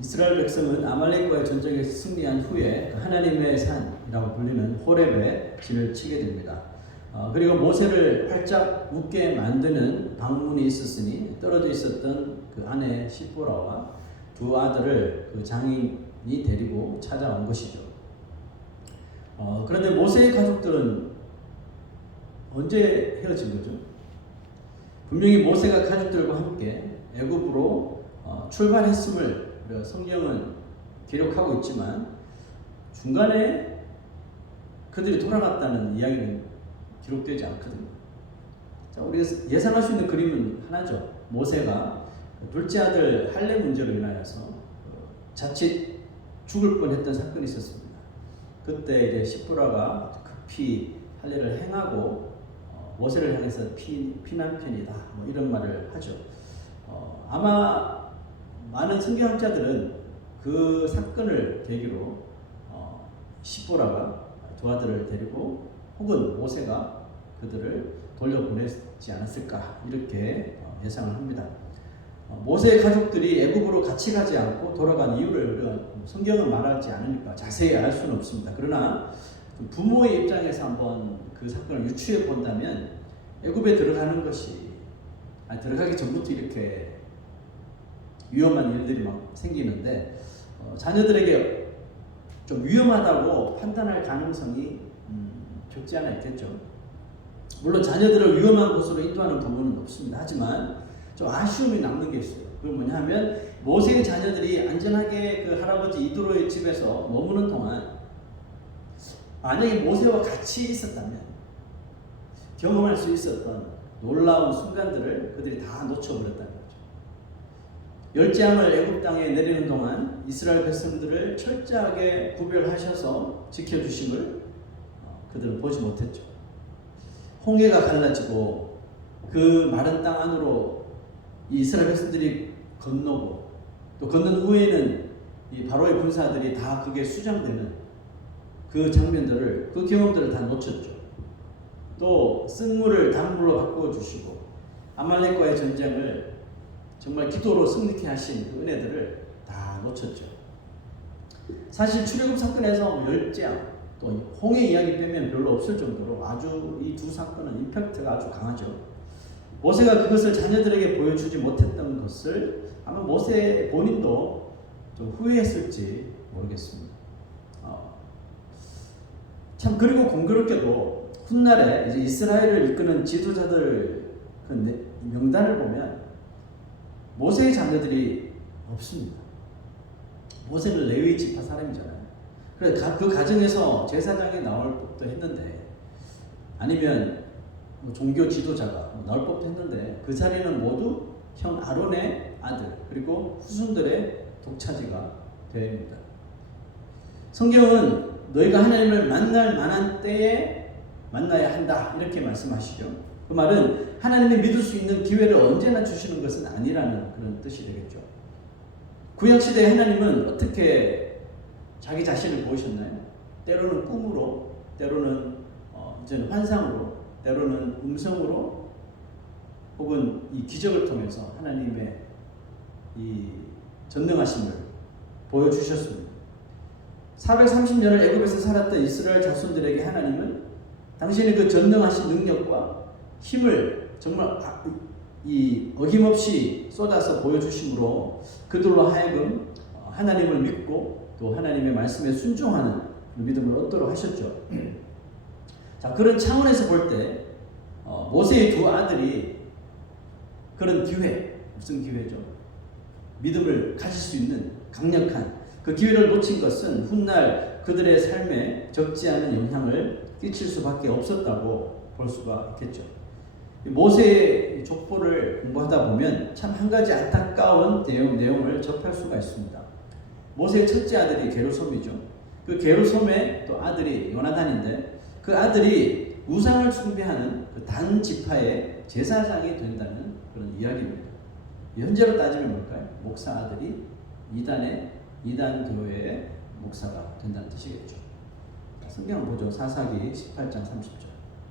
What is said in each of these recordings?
이스라엘 백성은 아말렉과의 전쟁에서 승리한 후에 하나님의 산이라고 불리는 호렙에 진을 치게 됩니다. 그리고 모세를 활짝 웃게 만드는 방문이 있었으니 떨어져 있었던 그 아내 시보라와 두 아들을 그 장인이 데리고 찾아온 것이죠. 그런데 모세의 가족들은 언제 헤어진 거죠? 분명히 모세가 가족들과 함께 애굽으로 출발했음을 성경은 기록하고 있지만 중간에 그들이 돌아갔다는 이야기는 기록되지 않거든요. 자, 우리가 예상할 수 있는 그림은 하나죠. 모세가 둘째 아들 할례 문제로 인하여서 자칫 죽을 뻔했던 사건이 있었습니다. 그때 이제 시프라가 급히 할례를 행하고 모세를 향해서 피난편이다 뭐 이런 말을 하죠. 아마 많은 성경학자들은 그 사건을 계기로 시보라가 두 아들을 데리고 혹은 모세가 그들을 돌려보냈지 않았을까 이렇게 예상을 합니다. 모세의 가족들이 애굽으로 같이 가지 않고 돌아간 이유를 성경은 말하지 않으니까 자세히 알 수는 없습니다. 그러나 부모의 입장에서 한번 그 사건을 유추해 본다면 애굽에 들어가는 것이 들어가기 전부터 이렇게 위험한 일들이 막 생기는데 자녀들에게 좀 위험하다고 판단할 가능성이 적지 않아 있겠죠. 물론 자녀들을 위험한 곳으로 인도하는 부분은 없습니다. 하지만 좀 아쉬움이 남는 게 있어요. 그건 뭐냐 하면 모세의 자녀들이 안전하게 그 할아버지 이드로의 집에서 머무는 동안 만약에 모세와 같이 있었다면 경험할 수 있었던 놀라운 순간들을 그들이 다 놓쳐버렸다는 거죠. 열재앙을 애굽 땅에 내리는 동안 이스라엘 백성들을 철저하게 구별하셔서 지켜주심을 그들은 보지 못했죠. 홍해가 갈라지고 그 마른 땅 안으로 이 이스라엘 백성들이 건너고 또 건넌 후에는 이 바로의 군사들이 다 그게 수장되는 그 장면들을 그 경험들을 다 놓쳤죠. 또 쓴물을 단물로 바꿔주시고 아말렉과의 전쟁을 정말 기도로 승리케 하신 그 은혜들을 다 놓쳤죠. 사실 출애굽 사건에서 열재앙 또 홍해 이야기 빼면 별로 없을 정도로 아주 이 두 사건은 임팩트가 아주 강하죠. 모세가 그것을 자녀들에게 보여주지 못했던 것을 아마 모세 본인도 좀 후회했을지 모르겠습니다. 참 그리고 공교롭게도 훗날에 이제 이스라엘을 이끄는 지도자들 그 명단을 보면 모세의 자녀들이 없습니다. 모세는 레위 지파 사람이잖아요. 그래서 그 가정에서 제사장이 나올 법도 했는데 아니면 뭐 종교 지도자가 나올 법도 했는데 그 자리는 모두 형 아론의 아들 그리고 후손들의 독차지가 됩니다. 성경은 너희가 하나님을 만날 만한 때에 만나야 한다 이렇게 말씀하시죠. 그 말은 하나님이 믿을 수 있는 기회를 언제나 주시는 것은 아니라는 그런 뜻이 되겠죠. 구약시대의 하나님은 어떻게 자기 자신을 보이셨나요? 때로는 꿈으로, 때로는 이제는 환상으로, 때로는 음성으로 혹은 이 기적을 통해서 하나님의 이 전능하심을 보여주셨습니다. 430년을 애굽에서 살았던 이스라엘 자손들에게 하나님은 당신의 그 전능하신 능력과 힘을 정말 이 어김없이 쏟아서 보여주심으로 그들로 하여금 하나님을 믿고 또 하나님의 말씀에 순종하는 믿음을 얻도록 하셨죠. 자, 그런 차원에서 볼 때 모세의 두 아들이 그런 기회, 무슨 기회죠? 믿음을 가질 수 있는 강력한 그 기회를 놓친 것은 훗날 그들의 삶에 적지 않은 영향을 끼칠 수밖에 없었다고 볼 수가 있겠죠. 모세의 족보를 공부하다 보면 참 한 가지 안타까운 내용을 접할 수가 있습니다. 모세의 첫째 아들이 게르솜이죠. 그 게르솜의 또 아들이 요나단인데 그 아들이 우상을 숭배하는 그 단 지파의 제사장이 된다는 그런 이야기입니다. 현재로 따지면 뭘까요? 목사 아들이 이단 교회의 목사가 된다는 뜻이겠죠. 성경 보죠. 사사기 18장 30절.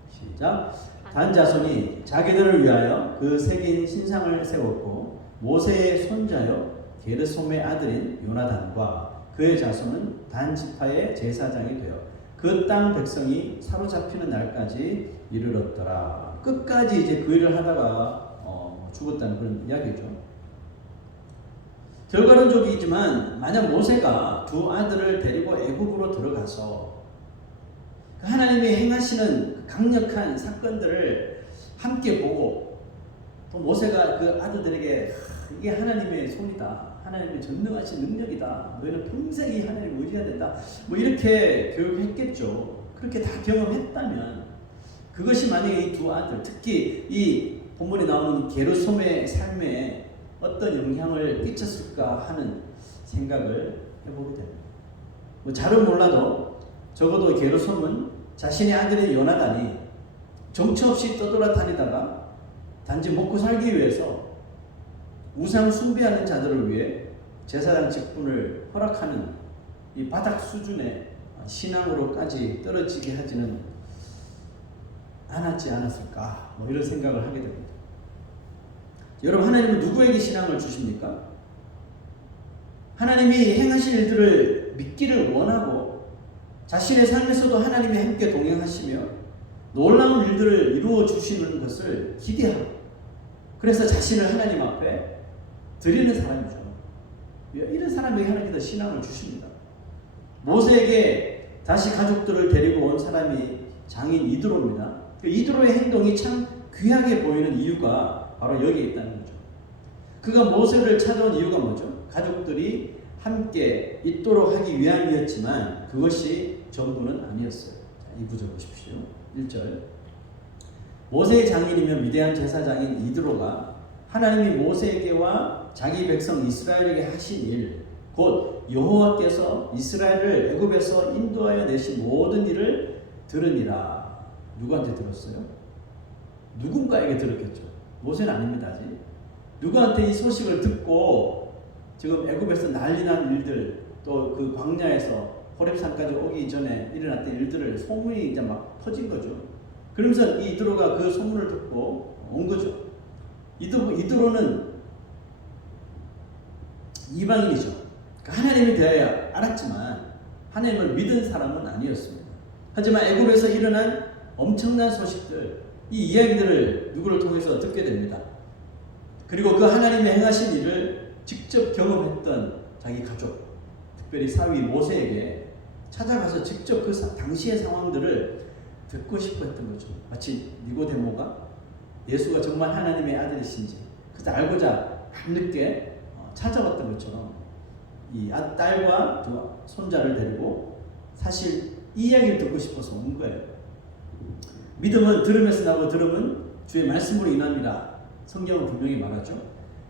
시작. 단 자손이 자기들을 위하여 그 새긴 신상을 세웠고 모세의 손자여 게르솜의 아들인 요나단과 그의 자손은 단 지파의 제사장이 되어 그 땅 백성이 사로잡히는 날까지 이르렀더라. 끝까지 이제 그 일을 하다가 죽었다는 그런 이야기죠. 결과론적이지만 만약 모세가 두 아들을 데리고 애굽으로 들어가서 하나님이 행하시는 강력한 사건들을 함께 보고 또 모세가 그 아들들에게 이게 하나님의 손이다, 하나님의 전능하신 능력이다, 너희는 평생 이 하나님을 의지해야 된다, 뭐 이렇게 교육했겠죠. 그렇게 다 경험했다면 그것이 만약에 이 두 아들, 특히 이 본문에 나오는 게르솜의 삶에 어떤 영향을 끼쳤을까 하는 생각을 해보게 됩니다. 뭐 잘은 몰라도 적어도 게르솜은 자신의 아들인 요나단이 정처 없이 떠돌아다니다가 단지 먹고 살기 위해서 우상 숭배하는 자들을 위해 제사장 직분을 허락하는 이 바닥 수준의 신앙으로까지 떨어지게 하지는 않았지 않았을까, 뭐 이런 생각을 하게 됩니다. 여러분, 하나님은 누구에게 신앙을 주십니까? 하나님이 행하실 일들을 믿기를 원하고 자신의 삶에서도 하나님이 함께 동행하시며 놀라운 일들을 이루어 주시는 것을 기대하고 그래서 자신을 하나님 앞에 드리는 사람이죠. 이런 사람에게 하나님께서 신앙을 주십니다. 모세에게 다시 가족들을 데리고 온 사람이 장인 이드로입니다. 이드로의 행동이 참 귀하게 보이는 이유가 바로 여기에 있다는 거죠. 그가 모세를 찾아온 이유가 뭐죠? 가족들이 함께 있도록 하기 위함이었지만 그것이 전부는 아니었어요. 자, 이 구절 보십시오. 1절. 모세의 장인이며 위대한 제사장인 이드로가 하나님이 모세에게와 자기 백성 이스라엘에게 하신 일, 곧 여호와께서 이스라엘을 애굽에서 인도하여 내신 모든 일을 들으니라. 누구한테 들었어요? 누군가에게 들었겠죠. 모세는 아닙니다. 아직. 누구한테 이 소식을 듣고 지금 애굽에서 난리난 일들, 또 그 광야에서 호렙산까지 오기 전에 일어났던 일들을 소문이 이제 막 퍼진 거죠. 그러면서 이 이드로가 그 소문을 듣고 온 거죠. 이드로는 이방인이죠. 하나님에 대하여 알았지만 하나님을 믿은 사람은 아니었습니다. 하지만 애굽에서 일어난 엄청난 소식들, 이 이야기들을 누구를 통해서 듣게 됩니다. 그리고 그 하나님의 행하신 일을 직접 경험했던 자기 가족, 특별히 사위 모세에게 찾아가서 직접 그 당시의 상황들을 듣고 싶어 했던 거죠. 마치 니고데모가 예수가 정말 하나님의 아들이신지 그것을 알고자 밤늦게 찾아왔던 것처럼 이 딸과 두 손자를 데리고 사실 이 이야기를 듣고 싶어서 온 거예요. 믿음은 들음에서 나고 들음은 주의 말씀으로 인합니다. 성경은 분명히 말하죠.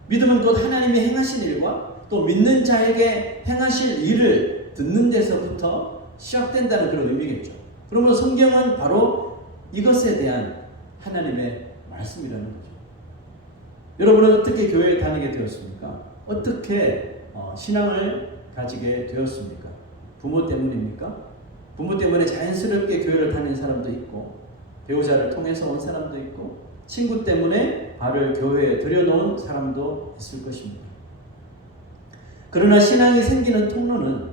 믿음은 곧 하나님이 행하신 일과 또 믿는 자에게 행하실 일을 듣는 데서부터 시작된다는 그런 의미겠죠. 그러므로 성경은 바로 이것에 대한 하나님의 말씀이라는 거죠. 여러분은 어떻게 교회에 다니게 되었습니까? 어떻게 신앙을 가지게 되었습니까? 부모 때문입니까? 부모 때문에 자연스럽게 교회를 다니는 사람도 있고 배우자를 통해서 온 사람도 있고 친구 때문에 발을 교회에 들여놓은 사람도 있을 것입니다. 그러나 신앙이 생기는 통로는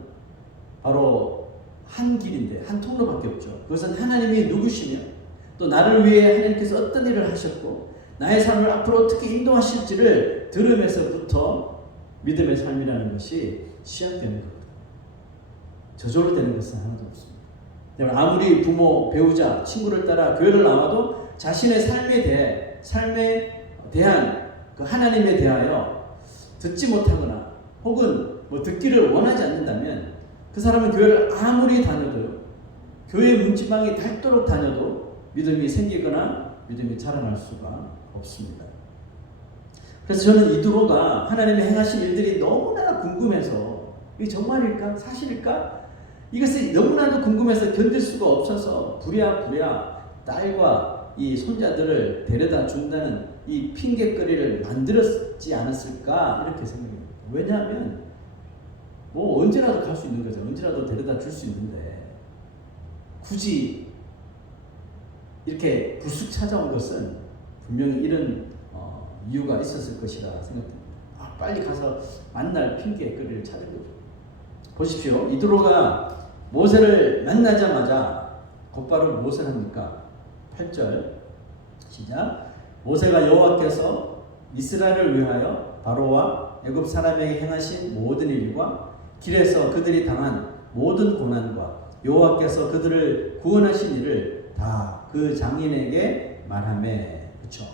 바로 한 길인데 한 통로밖에 없죠. 그것은 하나님이 누구시며 또 나를 위해 하나님께서 어떤 일을 하셨고 나의 삶을 앞으로 어떻게 인도하실지를 들으면서부터 믿음의 삶이라는 것이 시작되는 겁니다. 저절로 되는 것은 하나도 없습니다. 아무리 부모, 배우자, 친구를 따라 교회를 나와도 자신의 삶에 대한 그 하나님에 대하여 듣지 못하거나 혹은 뭐 듣기를 원하지 않는다면 그 사람은 교회를 아무리 다녀도요, 교회 문지방에 닳도록 다녀도 믿음이 생기거나 믿음이 자라날 수가 없습니다. 그래서 저는 이드로가 하나님의 행하신 일들이 너무나 궁금해서 이게 정말일까? 사실일까? 이것이 너무나도 궁금해서 견딜 수가 없어서 부랴부랴 딸과 이 손자들을 데려다 준다는 이 핑계거리를 만들었지 않았을까 이렇게 생각합니다. 왜냐하면 뭐 언제라도 갈 수 있는 거죠. 언제라도 데려다 줄 수 있는데 굳이 이렇게 불쑥 찾아온 것은 분명히 이런 이유가 있었을 것이라 생각됩니다. 빨리 가서 만날 핑계거리를 찾은 거죠. 보십시오. 이드로가 모세를 만나자마자 곧바로 무엇을 합니까? 8절 시작. 모세가 여호와께서 이스라엘을 위하여 바로와 애굽 사람에게 행하신 모든 일과 길에서 그들이 당한 모든 고난과 여호와께서 그들을 구원하신 일을 다 그 장인에게 말하매. 그렇죠.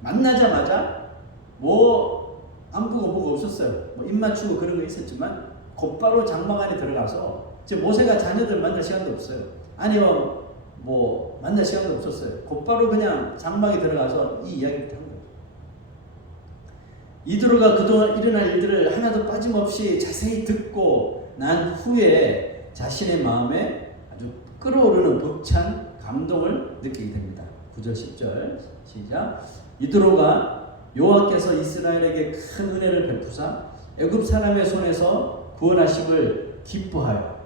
만나자마자 뭐 안 보고 뭐가 없었어요. 뭐 입 맞추고 그런 거 있었지만 곧바로 장막 안에 들어가서 이제 모세가 자녀들 만날 시간도 없어요. 아니요 뭐 만날 시간도 없었어요. 곧바로 그냥 장막에 들어가서 이 이야기를 한 거예요. 이드로가 그동안 일어날 일들을 하나도 빠짐없이 자세히 듣고 난 후에 자신의 마음에 아주 끓어오르는 벅찬 감동을 느끼게 됩니다. 9절 10절 시작. 이드로가 여호와께서 이스라엘에게 큰 은혜를 베푸사 애굽 사람의 손에서 구원하심을 기뻐하여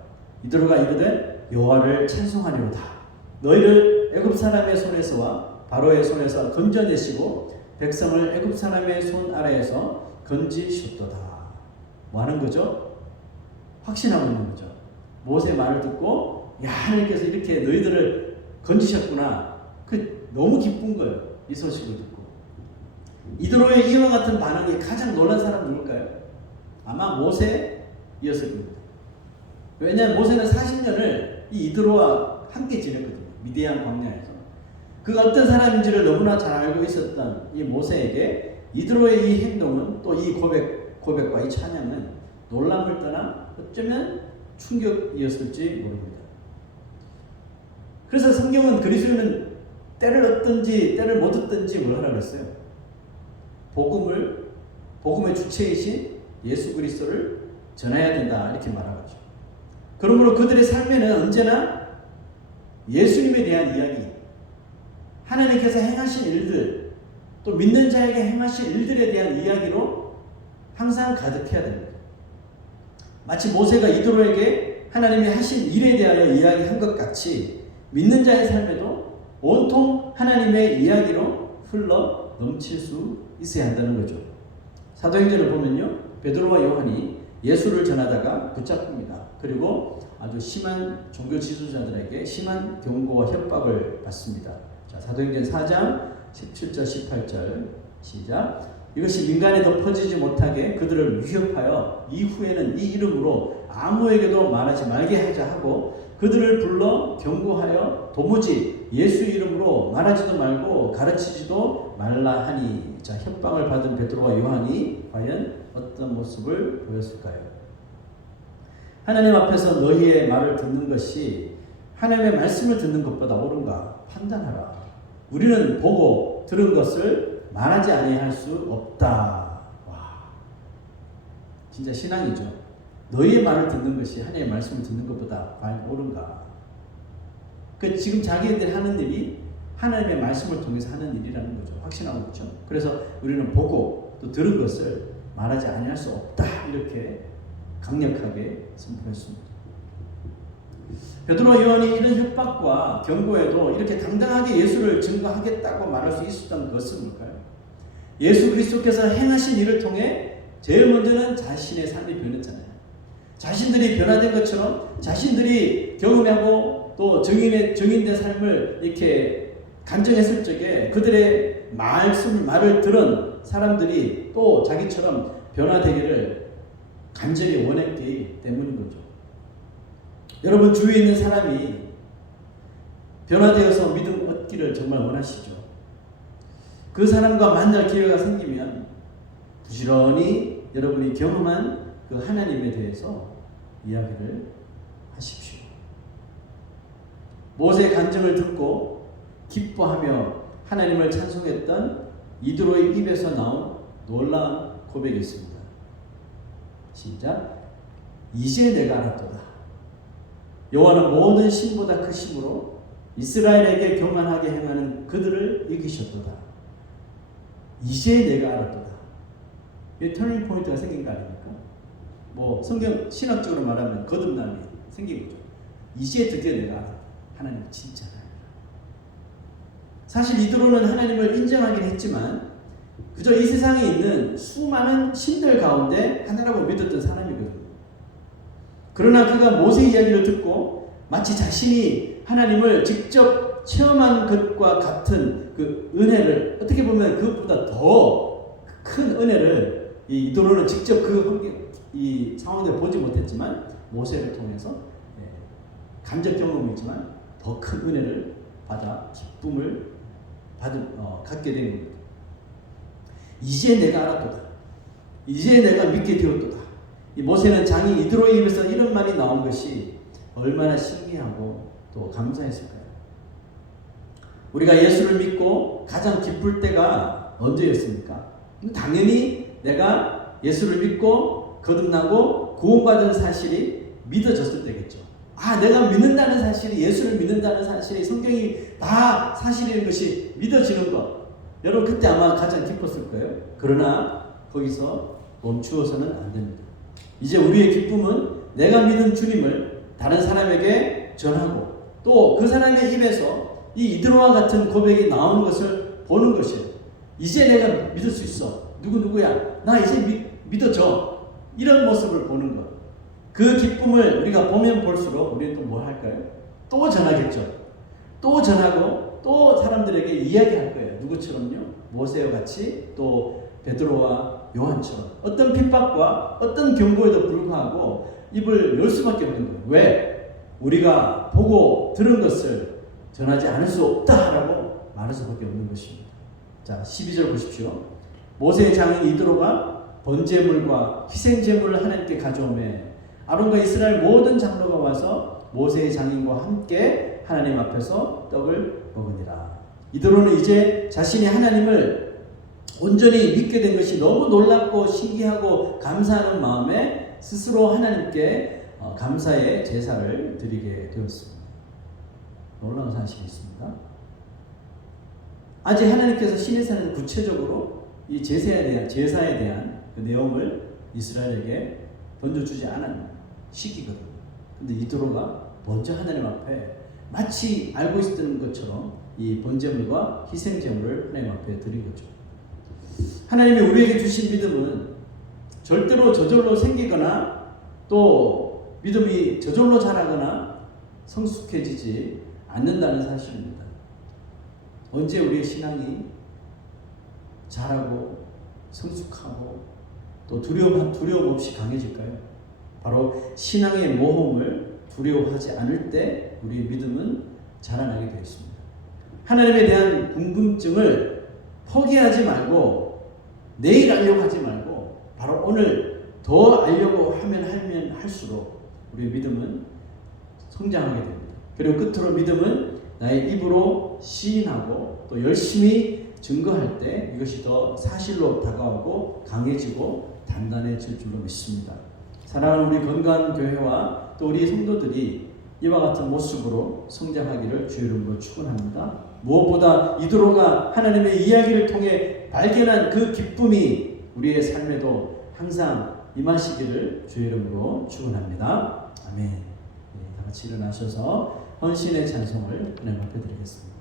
이드로가 이르되 여호와를 찬송하리로다. 너희를 애굽 사람의 손에서와 바로의 손에서 건져내시고 백성을 애굽 사람의 손 아래에서 건지셨도다. 뭐 하는 거죠? 확신하고 있는 거죠. 모세의 말을 듣고 야 하나님께서 이렇게 너희들을 건지셨구나. 그 너무 기쁜 거예요. 이 소식을 듣고. 이드로의 이와 같은 반응이 가장 놀란 사람 누굴까요? 아마 모세였을 겁니다. 왜냐하면 모세는 40년을 이 이드로와 함께 지냈거든요. 미디안 광야에서. 그가 어떤 사람인지를 너무나 잘 알고 있었던 이 모세에게 이드로의 이 행동은 또 이 고백과 이 찬양은 놀람을 떠나 어쩌면 충격이었을지 모릅니다. 그래서 성경은 그리스도인은 때를 얻든지 때를 못 얻든지 뭘 하라고 했어요? 복음의 주체이신 예수 그리스도를 전해야 된다 이렇게 말하고 있죠. 그러므로 그들의 삶에는 언제나 예수님에 대한 이야기, 하나님께서 행하신 일들, 또 믿는 자에게 행하신 일들에 대한 이야기로 항상 가득해야 됩니다. 마치 모세가 이드로에게 하나님이 하신 일에 대하여 이야기한 것 같이 믿는 자의 삶에도 온통 하나님의 이야기로 흘러 넘칠 수 있어야 한다는 거죠. 사도행전을 보면요, 베드로와 요한이 예수를 전하다가 붙잡힙니다. 그리고 아주 심한 종교 지도자들에게 심한 경고와 협박을 받습니다. 자, 사도행전 4장 17절 18절 시작. 이것이 민간에 더 퍼지지 못하게 그들을 위협하여 이후에는 이 이름으로 아무에게도 말하지 말게 하자 하고 그들을 불러 경고하여 도무지 예수 이름으로 말하지도 말고 가르치지도 말라 하니. 자, 협박을 받은 베드로와 요한이 과연 어떤 모습을 보였을까요? 하나님 앞에서 너희의 말을 듣는 것이 하나님의 말씀을 듣는 것보다 옳은가 판단하라. 우리는 보고 들은 것을 말하지 아니할 수 없다. 와, 진짜 신앙이죠. 너희의 말을 듣는 것이 하나님의 말씀을 듣는 것보다 과연 옳은가? 그 지금 자기들이 하는 일이 하나님의 말씀을 통해서 하는 일이라는 거죠. 확신하고 있죠. 그래서 우리는 보고 또 들은 것을 말하지 아니할 수 없다. 이렇게 강력하게 선포했습니다. 베드로와 요한이 이런 협박과 경고에도 이렇게 당당하게 예수를 증거하겠다고 말할 수 있었던 것은 뭘까요? 예수 그리스도께서 행하신 일을 통해 제일 먼저는 자신의 삶이 변했잖아요. 자신들이 변화된 것처럼 자신들이 경험하고 또 증인된 삶을 이렇게 간증했을 적에 그들의 말을 들은 사람들이 또 자기처럼 변화되기를 간절히 원했기 때문인 거죠. 여러분 주위에 있는 사람이 변화되어서 믿음 얻기를 정말 원하시죠. 그 사람과 만날 기회가 생기면 부지런히 여러분이 경험한 그 하나님에 대해서 이야기를 하십시오. 모세의 간증을 듣고 기뻐하며 하나님을 찬송했던 이드로의 입에서 나온 놀라운 고백이 있습니다. 시작. 이제 내가 알았도다. 여호와는 모든 신보다 크심으로 이스라엘에게 교만하게 행하는 그들을 이기셨도다. 이제 내가 알았도다. 이 터닝 포인트가 생긴 거 아닙니까? 뭐 성경 신학적으로 말하면 거듭남이 생긴 거죠. 이제 드디어 내가 알았다. 하나님 진짜 하나님. 사실 이드로는 하나님을 인정하긴 했지만 그저 이 세상에 있는 수많은 신들 가운데 하나라고 믿었던 사람이거든요. 그러나 그가 모세 이야기를 듣고 마치 자신이 하나님을 직접 체험한 것과 같은 그 은혜를, 어떻게 보면 그것보다 더 큰 은혜를 이 이도로는 직접 이 상황을 보지 못했지만 모세를 통해서 간접 경험이지만 더 큰 은혜를 받아 기쁨을 갖게 된 겁니다. 이제 내가 알았도다. 이제 내가 믿게 되었도다. 이 모세는 장인 이드로의 입에서 이런 말이 나온 것이 얼마나 신기하고 또 감사했을까요? 우리가 예수를 믿고 가장 기쁠 때가 언제였습니까? 당연히 내가 예수를 믿고 거듭나고 구원받은 사실이 믿어졌을 때겠죠. 내가 믿는다는 사실이, 예수를 믿는다는 사실이, 성경이 다 사실인 것이 믿어지는 것. 여러분 그때 아마 가장 기뻤을 거예요. 그러나 거기서 멈추어서는 안 됩니다. 이제 우리의 기쁨은 내가 믿은 주님을 다른 사람에게 전하고 또 그 사람의 입에서 이 이드로와 같은 고백이 나오는 것을 보는 것이에요. 이제 내가 믿을 수 있어. 누구야? 나 이제 믿어져. 이런 모습을 보는 것. 그 기쁨을 우리가 보면 볼수록 우리는 또 뭐 할까요? 또 전하겠죠. 또 전하고 또 사람들에게 이야기할 거예요. 누구처럼요? 모세와 같이 또 베드로와 요한처럼 어떤 핍박과 어떤 경고에도 불구하고 입을 열 수밖에 없는 거예요. 왜? 우리가 보고 들은 것을 전하지 않을 수 없다라고 말할 수밖에 없는 것입니다. 자, 12절 보십시오. 모세의 장인 이드로가 번제물과 희생제물을 하나님께 가져오매 아론과 이스라엘 모든 장로가 와서 모세의 장인과 함께 하나님 앞에서 떡을 먹으니라. 이드로는 이제 자신이 하나님을 온전히 믿게 된 것이 너무 놀랍고 신기하고 감사하는 마음에 스스로 하나님께 감사의 제사를 드리게 되었습니다. 놀라운 사실이 있습니다. 아직 하나님께서 시내산에서 구체적으로 이 제사에 대한 그 내용을 이스라엘에게 던져주지 않은 시기거든요. 근데 이드로가 먼저 하나님 앞에 마치 알고 있었던 것처럼 이 번제물과 희생제물을 하나님 앞에 드린 거죠. 하나님이 우리에게 주신 믿음은 절대로 저절로 생기거나 또 믿음이 저절로 자라거나 성숙해지지 않는다는 사실입니다. 언제 우리의 신앙이 자라고 성숙하고 또 두려움 없이 강해질까요? 바로 신앙의 모험을 두려워하지 않을 때 우리의 믿음은 자라나게 되어 있습니다. 하나님에 대한 궁금증을 포기하지 말고 내일 알려고 하지 말고 바로 오늘 더 알려고 하면 할수록 우리의 믿음은 성장하게 됩니다. 그리고 끝으로 믿음은 나의 입으로 시인하고 또 열심히 증거할 때 이것이 더 사실로 다가오고 강해지고 단단해질 줄로 믿습니다. 사랑하는 우리 건강한 교회와 또 우리 성도들이 이와 같은 모습으로 성장하기를 주의 이름으로 축원합니다. 무엇보다 이드로가 하나님의 이야기를 통해 발견한 그 기쁨이 우리의 삶에도 항상 임하시기를 주의 이름으로 축원합니다. 아멘. 다 같이 일어나셔서 헌신의 찬송을 하나님 앞에 드리겠습니다.